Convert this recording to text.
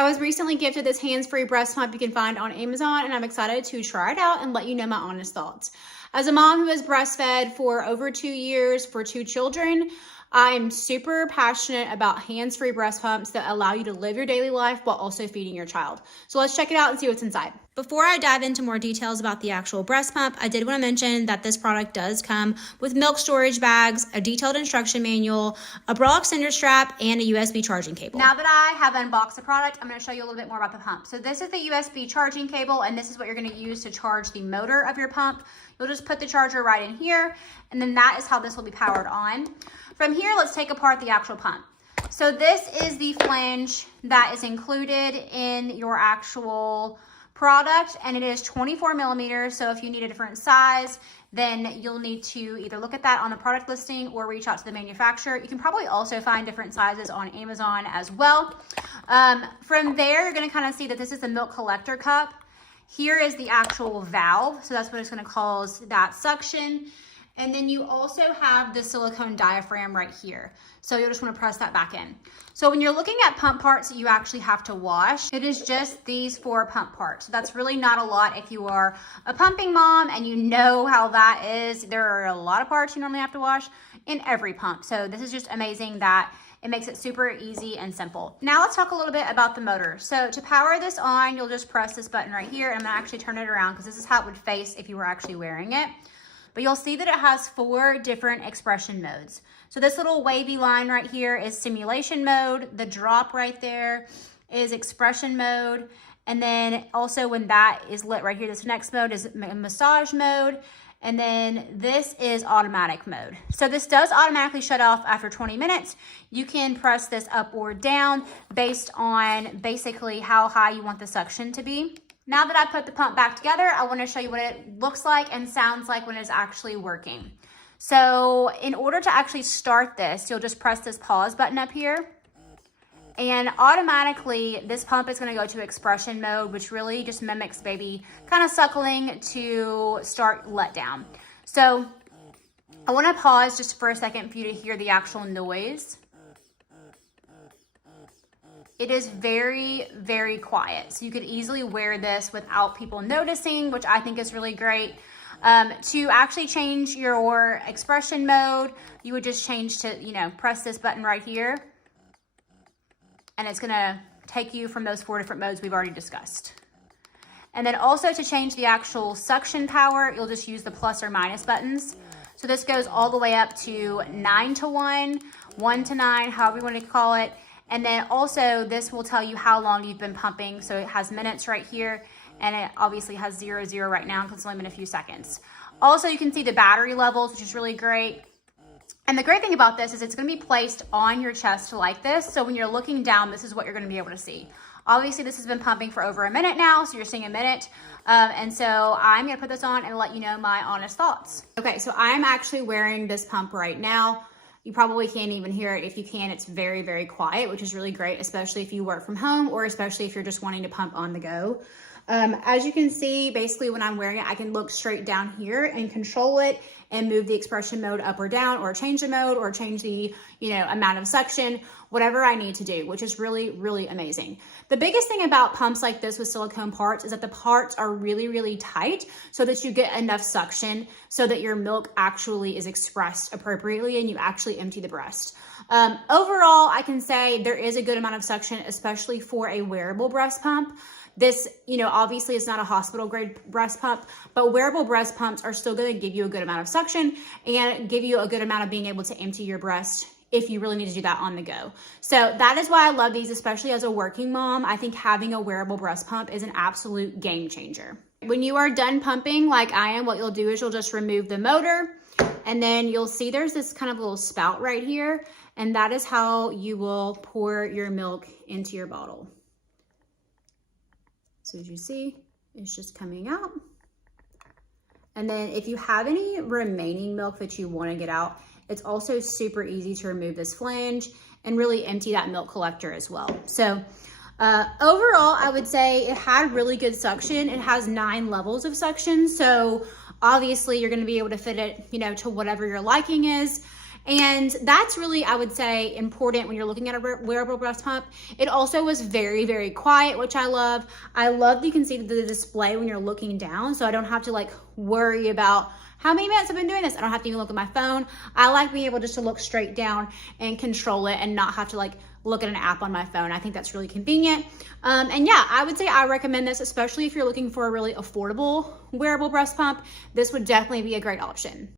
I was recently gifted this hands-free breast pump you can find on Amazon, and I'm excited to try it out and let you know my honest thoughts. As a mom who has breastfed for over 2 years for 2 children, I'm super passionate about hands-free breast pumps that allow you to live your daily life while also feeding your child. So let's check it out and see what's inside. Before I dive into more details about the actual breast pump, I did want to mention that this product does come with milk storage bags, a detailed instruction manual, a bra extender strap, and a USB charging cable. Now that I have unboxed the product, I'm going to show you a little bit more about the pump. So this is the USB charging cable, and this is what you're going to use to charge the motor of your pump. You'll just put the charger right in here, and then that is how this will be powered on. From here, let's take apart the actual pump. So this is the flange that is included in your actual product, and it is 24 millimeters. So if you need a different size, then you'll need to either look at that on the product listing or reach out to the manufacturer. You can probably also find different sizes on Amazon as well. From there, you're gonna kind of see that this is the milk collector cup. Here is the actual valve. So that's what it's gonna cause that suction. And then you also have the silicone diaphragm right here. So you'll just want to press that back in. So when you're looking at pump parts that you actually have to wash, it is just these 4 pump parts. So that's really not a lot if you are a pumping mom and you know how that is. There are a lot of parts you normally have to wash in every pump. So this is just amazing that it makes it super easy and simple. Now let's talk a little bit about the motor. So to power this on, you'll just press this button right here, and I'm gonna actually turn it around because this is how it would face if you were actually wearing it. But you'll see that it has 4 different expression modes. So this little wavy line right here is simulation mode. The drop right there is expression mode. And then also when that is lit right here, this next mode is massage mode. And then this is automatic mode. So this does automatically shut off after 20 minutes. You can press this up or down based on basically how high you want the suction to be. Now that I put the pump back together, I want to show you what it looks like and sounds like when it's actually working. So in order to actually start this, you'll just press this pause button up here. And automatically, this pump is going to go to expression mode, which really just mimics baby kind of suckling to start letdown. So I want to pause just for a second for you to hear the actual noise. It is very, very quiet. So you could easily wear this without people noticing, which I think is really great. To actually change your expression mode, you would just change to, press this button right here. And it's gonna take you from those 4 different modes we've already discussed. And then also to change the actual suction power, you'll just use the plus or minus buttons. So this goes all the way up to 9 to 1, 1 to 9, however you want to call it. And then also this will tell you how long you've been pumping. So it has minutes right here, and it obviously has 0, 0 right now because it's only been a few seconds. Also, you can see the battery levels, which is really great. And the great thing about this is it's going to be placed on your chest like this. So when you're looking down, this is what you're going to be able to see. Obviously, this has been pumping for over a minute now, so you're seeing a minute. And so I'm going to put this on and let you know my honest thoughts. Okay, so I'm actually wearing this pump right now. You probably can't even hear it. If you can, it's very, very quiet, which is really great, especially if you work from home or especially if you're just wanting to pump on the go. As you can see, basically when I'm wearing it, I can look straight down here and control it and move the expression mode up or down, or change the mode, or change the, amount of suction, whatever I need to do, which is really, really amazing. The biggest thing about pumps like this with silicone parts is that the parts are really, really tight so that you get enough suction so that your milk actually is expressed appropriately and you actually empty the breast. Overall, I can say there is a good amount of suction, especially for a wearable breast pump. This, obviously it's not a hospital grade breast pump, but wearable breast pumps are still going to give you a good amount of suction and give you a good amount of being able to empty your breast if you really need to do that on the go. So that is why I love these, especially as a working mom. I think having a wearable breast pump is an absolute game changer. When you are done pumping like I am, what you'll do is you'll just remove the motor, and then you'll see there's this kind of little spout right here, and that is how you will pour your milk into your bottle. So as you see, it's just coming out. And then if you have any remaining milk that you want to get out, it's also super easy to remove this flange and really empty that milk collector as well. So overall, I would say it had really good suction. It has 9 levels of suction. So obviously you're going to be able to fit it, to whatever your liking is. And that's really, I would say, important when you're looking at a wearable breast pump. It also was very, very quiet, which I love. I love that you can see the display when you're looking down, so I don't have to like worry about how many minutes I've been doing this. I don't have to even look at my phone. I like being able just to look straight down and control it and not have to like look at an app on my phone. I think that's really convenient. And yeah, I would say I recommend this, especially if you're looking for a really affordable wearable breast pump. This would definitely be a great option.